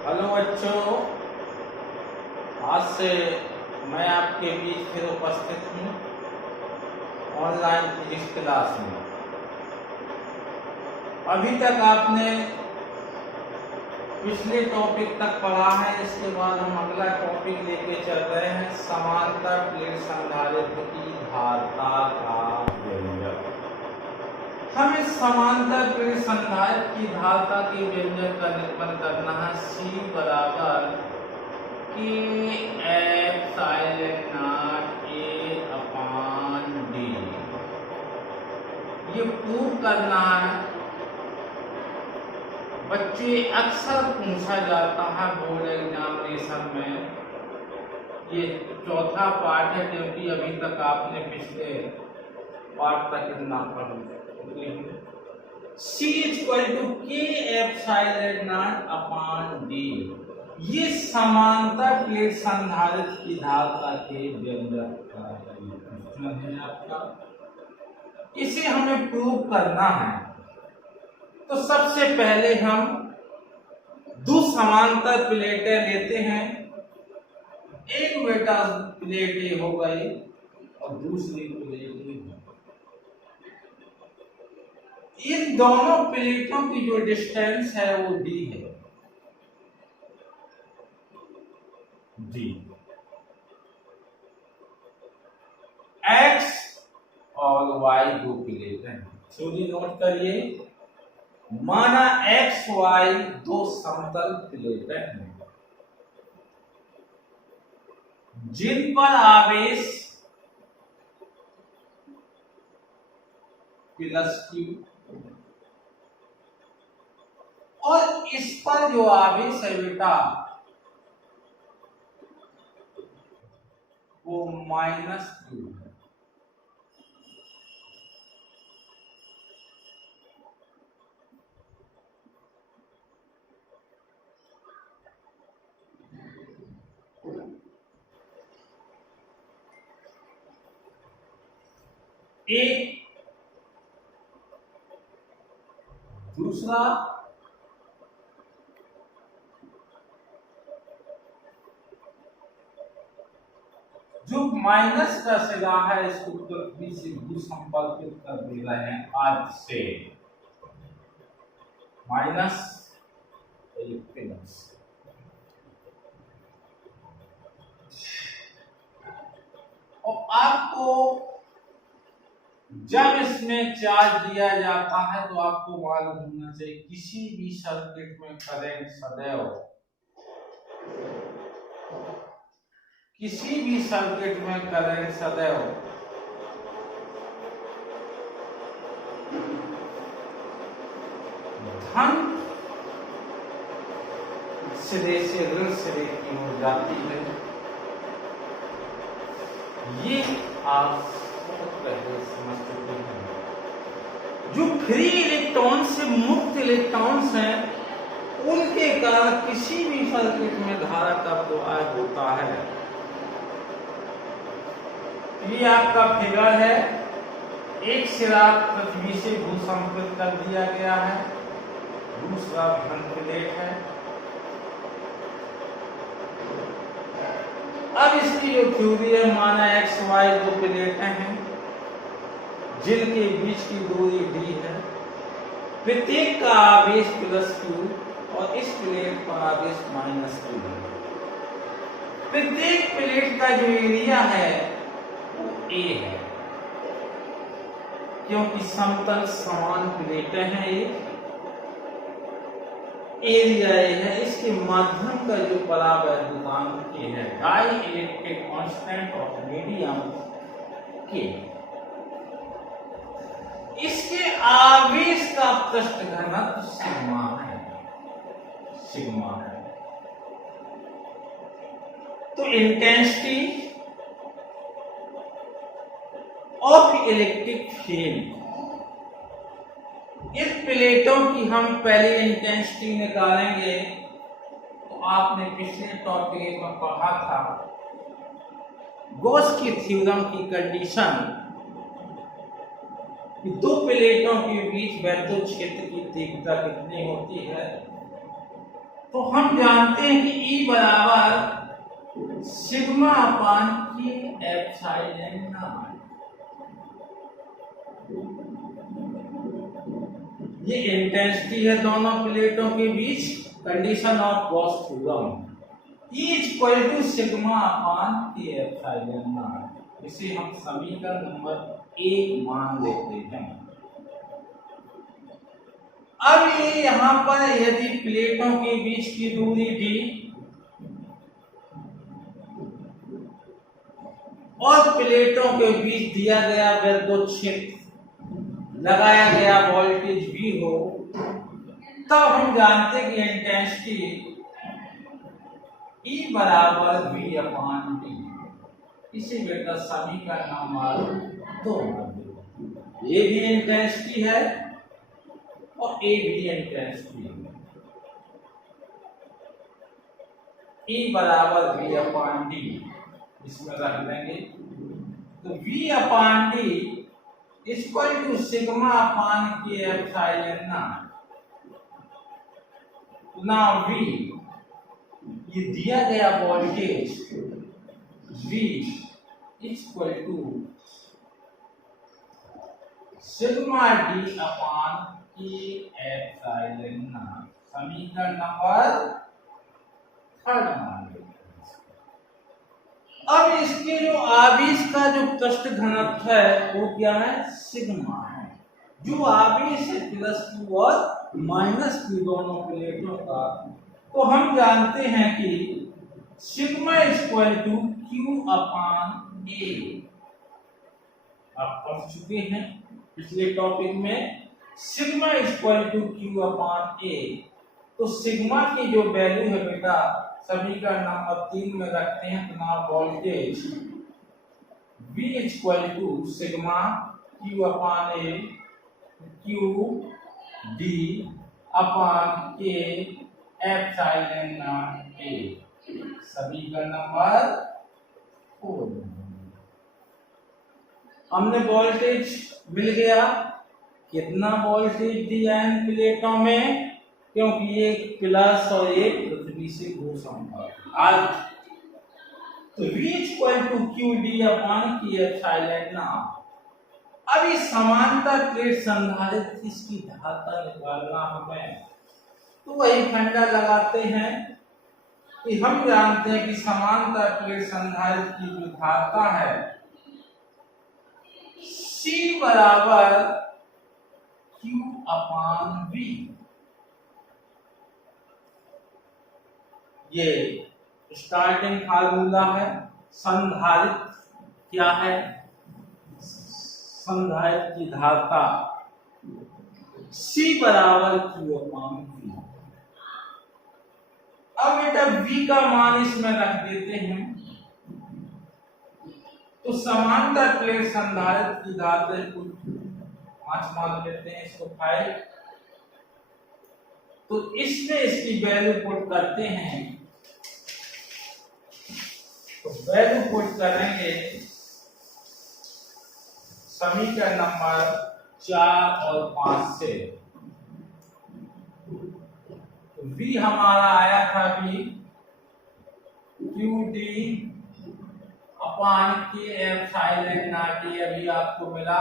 Hello बच्चों, आज से मैं आपके बीच फिर उपस्थित हूँ ऑनलाइन फिजिक्स क्लास में। अभी तक आपने पिछले टॉपिक तक पढ़ा है, इसके बाद हम अगला टॉपिक लेके चल रहे हैं समांतर प्लेट संधारित्र की धारता का व्यंजक। हमें समांतर प्लेट संधारित्र की धारता के व्यंजक का निरूपण करना है। C बराबर K epsilon naught A upon D, ये प्रूव करना है। बच्चे अक्सर पूछा जाता है बोर्ड एग्जामिनेशन में, ये चौथा पार्ट है क्योंकि अभी तक आपने पिछले पार्ट तक इतना पढ़ लिया। C equal to K epsilon naught upon D, ये समांतर प्लेट संधारित्र की धारता के व्यंजक का है आपका। इसे हमें प्रूव करना है। तो सबसे पहले हम दो समांतर प्लेटें लेते हैं। एक बेटा प्लेट ए हो गई और दूसरी प्लेट बी। इन दोनों प्लेटों की जो डिस्टेंस है वो d है, d। x और y दो प्लेट हैं। थ्योरी नोट करिए, माना x y दो समतल प्लेटें हैं जिन पर आवेश +q और इस पर जो आवेश है बेटा वो -q है। एक दूसरा जो माइनस का सिरा है इसको पृथ्वी से भूसंपर्कित कर दे रहे हैं आज से, माइनस प्लस। और आपको जब इसमें चार्ज दिया जाता है तो आपको मालूम होना चाहिए किसी भी सर्किट में करंट सदैव, किसी भी सर्किट में करंट सदैव धन सिरे से ऋण सिरे की ओर जाती है। ये आप पहले समझ चुके हैं। जो फ्री इलेक्ट्रॉन से मुक्त इलेक्ट्रॉन्स हैं उनके कारण किसी भी सर्किट में धारा का प्रवाह होता है। ये आपका फिगर है, एक सिरा पृथ्वी से भूसंपर्कित कर दिया गया है, दूसरा धन प्लेट है। अब इसकी जो थ्योरी है, माना x y दो प्लेटें हैं जिनके बीच की दूरी d है, प्रत्येक का आवेश +q और इस प्लेट पर आवेश -q है। प्रत्येक प्लेट का जो एरिया है वो a है, क्योंकि समतल समान प्लेटें हैं। एरिया ए है, इसके माध्यम का जो परावैद्युतांक K है, dielectric constant of medium K। इसके आवेश का पृष्ठ घनत्व सिग्मा है, सिग्मा है। तो इंटेंसिटी ऑफ इलेक्ट्रिक फील्ड, इन प्लेटों की हम पहले इंटेंसिटी निकालेंगे। तो आपने पिछले टॉपिक में पढ़ा था गॉस की थ्योरम की कंडीशन कि दो प्लेटों के बीच विद्युत क्षेत्र की तीव्रता कितनी होती है, तो हम जानते हैं कि E बराबर sigma upon K epsilon not. ये इंटेंसिटी है दोनों प्लेटों के बीच, condition of Gauss theorem, E equal to sigma upon K epsilon not. इसे हम समीकरण नंबर 1 मान लेते हैं। अब ये यहां पर यदि प्लेटों के बीच की दूरी दी और प्लेटों के बीच दिया गया विद्युत क्षेत्र, लगाया गया वोल्टेज भी हो, तब हम जानते हैं कि इंटेंसिटी E बराबर V अपान डी। इसी बेटा समीकरण नंबर 2। ये भी इंटेंसिटी है और ए भी इंटेंसिटी है। E बराबर V अपान डी, इसमें रख देंगे। तो V upon d equal to sigma upon K epsilon naught. ना V, ये दिया गया voltage V equal to sigma d upon K epsilon not. समीकरण नंबर 3 मान लेते हैं। अब इसके जो आवेश का जो पृष्ठ घनत्व है वो क्या है, सिग्मा है। जो आवेश है +Q और -Q दोनों प्लेटों का, तो हम जानते हैं कि sigma equal to Q upon A। आप पढ़ चुके हैं पिछले टॉपिक में, sigma equal to Q upon A। तो सिग्मा की जो वैल्यू है बेटा समीकरण नंबर 3 में रखते हैं। तो ना voltage V equal to sigma Q upon A Q D upon K epsilon naught A। समीकरण नंबर 4। हमने वोल्टेज मिल गया। कितना वोल्टेज दिया इन प्लेटों में, क्योंकि एक प्लस और एक पृथ्वी से घूसम। तो V equal to Q d upon K epsilon not. अब इस समांतर प्लेट संधारित्र इसकी धारता निकालना हमें, तो वही फंडा लगाते हैं कि हम जानते हैं कि समांतर प्लेट संधारित्र की जो धारता है C बराबर Q अपान V। ये स्टार्टिंग फार्मूला है। संधारित्र क्या है, संधारित्र की धारता C बराबर Q अपान V। अब बेटा V का मान इसमें रख देते हैं। तो समांतर प्लेट संधारित्र की धारता को 5 मान लेते हैं, इसको 5। तो इसमें इसकी वैल्यू पुट करते हैं। तो वैल्यू पुट करेंगे समीकरण नंबर 4 और 5 से। तो V हमारा आया था V Q d upon K epsilon not, अभी आपको मिला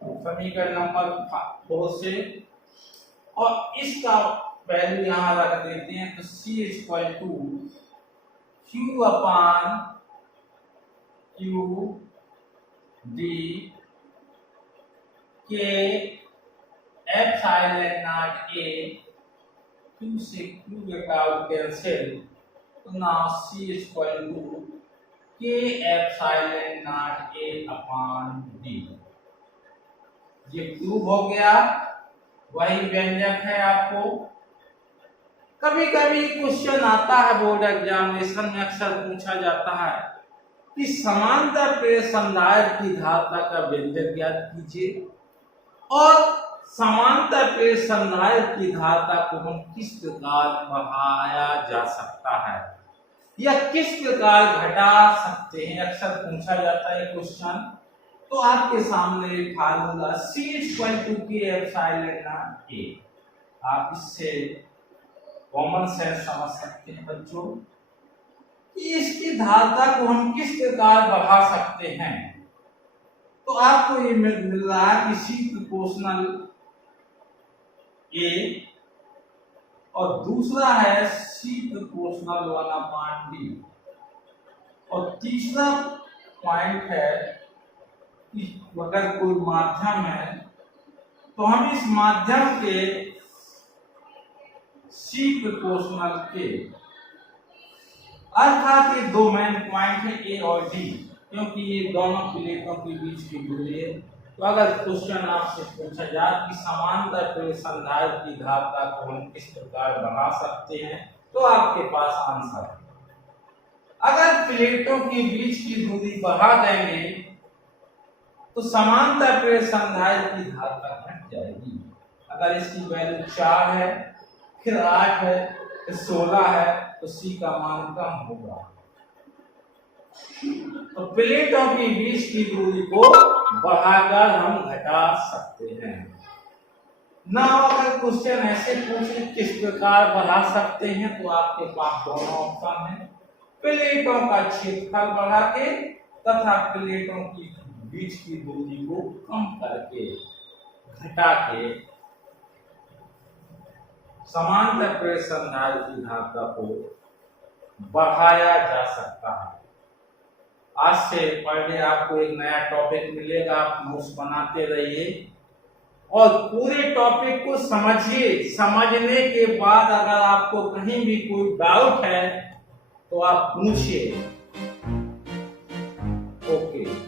समीकरण नंबर 4 से। और इसका वैल्यू यहां रख देते हैं। तो C equal to Q upon Q D K epsilon naught A। Q से Q बेटा कैंसिल, तो now C equal to K epsilon naught A upon D। ये प्रूव हो गया। वही व्यंजक है। आपको कभी कभी क्वेश्चन आता है बोर्ड एग्जामिनेशन में, अक्सर पूछा जाता है कि समांतर प्लेट संधारित्र की धारता का व्यंजक ज्ञात कीजिए, और समांतर प्लेट संधारित्र की धारता को हम किस प्रकार बढ़ाया जा सकता है या किस प्रकार घटा सकते हैं, अक्सर पूछा जाता है क्वेश्चन। तो आपके सामने formula C equal to K epsilon naught A। आप इससे कॉमन सेंस समझ सकते हैं बच्चों कि इसकी धारता को हम किस प्रकार बढ़ा सकते हैं। तो आपको ये मिल रहा है कि सी प्रोपोर्शनल ए और दूसरा है सी प्रोपोर्शनल 1/d और तीसरा पॉइंट है कि अगर कोई माध्यम है तो हम इस माध्यम के सी प्रोपोर्शनल के, अर्थात ये दो मेन पॉइंट है ए और डी, क्योंकि ये दोनों प्लेटों के बीच की दूरी है। तो अगर क्वेश्चन आपसे पूछा जाए कि समांतर प्लेट संधारित्र की धारता को हम किस प्रकार बढ़ा सकते हैं, तो आपके पास आंसर है। अगर प्लेटों के बीच की दूरी बढ़ा देंगे तो समांतर प्लेट संधारित्र की धारता घट जाएगी। अगर इसकी वैल्यू 4 है, फिर 8 है, फिर 16 है, तो सी का मान कम होगा। तो प्लेटों के बीच की दूरी को बढ़ाकर हम घटा सकते हैं ना। अगर क्वेश्चन ऐसे पूछे किस प्रकार बढ़ा सकते हैं, तो आपके पास दोनों ऑप्शन है, प्लेटों का क्षेत्रफल बढ़ा के तथा प्लेटों की बीच की दूरी को कम करके, घटा के समांतर प्लेट संधारित्र की धारता को बढ़ाया जा सकता है। आज से पर डे आपको एक नया टॉपिक मिलेगा, आप नोट्स बनाते रहिए और पूरे टॉपिक को समझिए। समझने के बाद अगर आपको कहीं भी कोई डाउट है तो आप पूछिए। ओके।